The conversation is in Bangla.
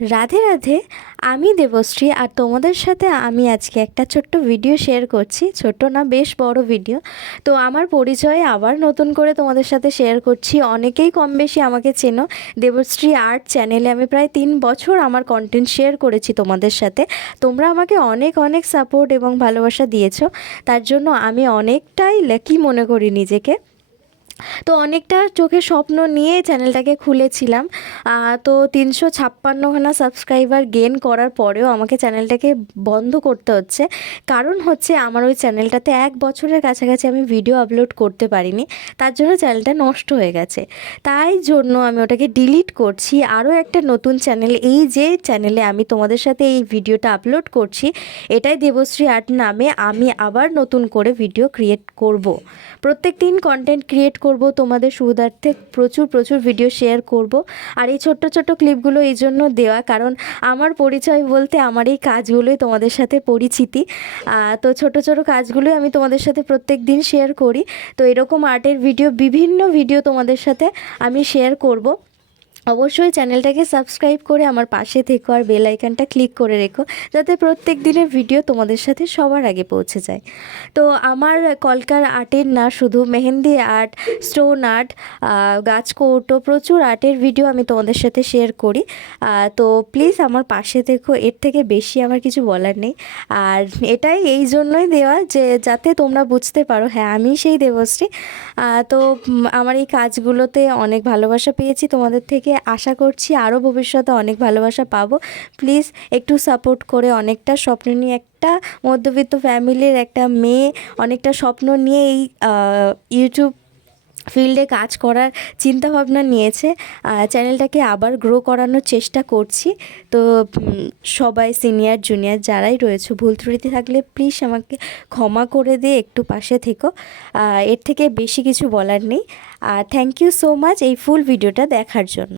রাধে রাধে। আমি দেবশ্রী, আর তোমাদের সাথে আমি আজকে একটা ছোট্ট ভিডিও শেয়ার করছি। ছোট্ট না, বেশ বড় ভিডিও। তো আমার পরিচয় আবার নতুন করে তোমাদের সাথে শেয়ার করছি। অনেকেই কম বেশি আমাকে চেনো। দেবশ্রী আর্ট চ্যানেলে আমি প্রায় 3 বছর আমার কন্টেন্ট শেয়ার করেছি তোমাদের সাথে। তোমরা আমাকে অনেক অনেক সাপোর্ট এবং ভালোবাসা দিয়েছো, তার জন্য আমি অনেকটাই লাকি মনে করি নিজেকে। তো অনেকটা চোখে স্বপ্ন নিয়ে চ্যানেলটাকে খুলেছিলাম। তো 356খানা সাবস্ক্রাইবার গেন করার পরেও আমাকে চ্যানেলটাকে বন্ধ করতে হচ্ছে। কারণ হচ্ছে আমার ওই চ্যানেলটাতে 1 বছরের কাছাকাছি আমি ভিডিও আপলোড করতে পারিনি, তার জন্য চ্যানেলটা নষ্ট হয়ে গেছে। তাই জন্য আমি ওটাকে ডিলিট করছি। আরও একটা নতুন চ্যানেল, এই যে চ্যানেলে আমি তোমাদের সাথে এই ভিডিওটা আপলোড করছি, এটাই দেবশ্রী আর্ট নামে আমি আবার নতুন করে ভিডিও ক্রিয়েট করব। প্রত্যেক দিন কন্টেন্ট ক্রিয়েট করব তোমাদের সুবিধার্থে, প্রচুর প্রচুর ভিডিও শেয়ার করব। আর এই ছোট্ট ছোট্ট ক্লিপগুলো এই জন্য দেওয়া, কারণ আমার পরিচয় বলতে আমার এই কাজগুলোই তোমাদের সাথে পরিচিতি। তো ছোট ছোট কাজগুলোই আমি তোমাদের সাথে প্রত্যেক দিন শেয়ার করি। তো এরকম আর্টের ভিডিও, বিভিন্ন ভিডিও তোমাদের সাথে আমি শেয়ার করব। অবশ্যই চ্যানেলটাকে সাবস্ক্রাইব করে আমার পাশে থেকো, আর বেল আইকনটা ক্লিক করে রেখো, যাতে প্রত্যেক দিনের ভিডিও তোমাদের সাথে সবার আগে পৌঁছে যায়। তো আমার কলকার আর্টের না, শুধু মেহেন্দি আর্ট, স্টোন আর্ট, গাছকৌটো, প্রচুর আর্টের ভিডিও আমি তোমাদের সাথে শেয়ার করি। তো প্লিজ আমার পাশে থেকো, এর থেকে বেশি আমার কিছু বলার নেই। আর এটাই এই জন্যই দেওয়া যে যাতে তোমরা বুঝতে পারো, হ্যাঁ আমি সেই দেবশ্রী। তো আমার এই কাজগুলোতে অনেক ভালোবাসা পেয়েছি তোমাদের থেকে, আশা করছি আরও ভবিষ্যতে অনেক ভালোবাসা পাবো। প্লিজ একটু সাপোর্ট করে। অনেকটা স্বপ্ন নিয়ে, একটা মধ্যবিত্ত ফ্যামিলির একটা মেয়ে অনেকটা স্বপ্ন নিয়ে এই ইউটিউব ফিল্ডে কাজ করার চিন্তাভাবনা নিয়েছে। চ্যানেলটাকে আবার গ্রো করানোর চেষ্টা করছি। তো সবাই সিনিয়র জুনিয়র যারাই রয়েছে, ভুল ত্রুটি থাকলে প্লিজ আমাকে ক্ষমা করে দিয়ে একটু পাশে থেকো। এর থেকে বেশি কিছু বলার নেই। থ্যাংক ইউ সো মাচ এই ফুল ভিডিওটা দেখার জন্য।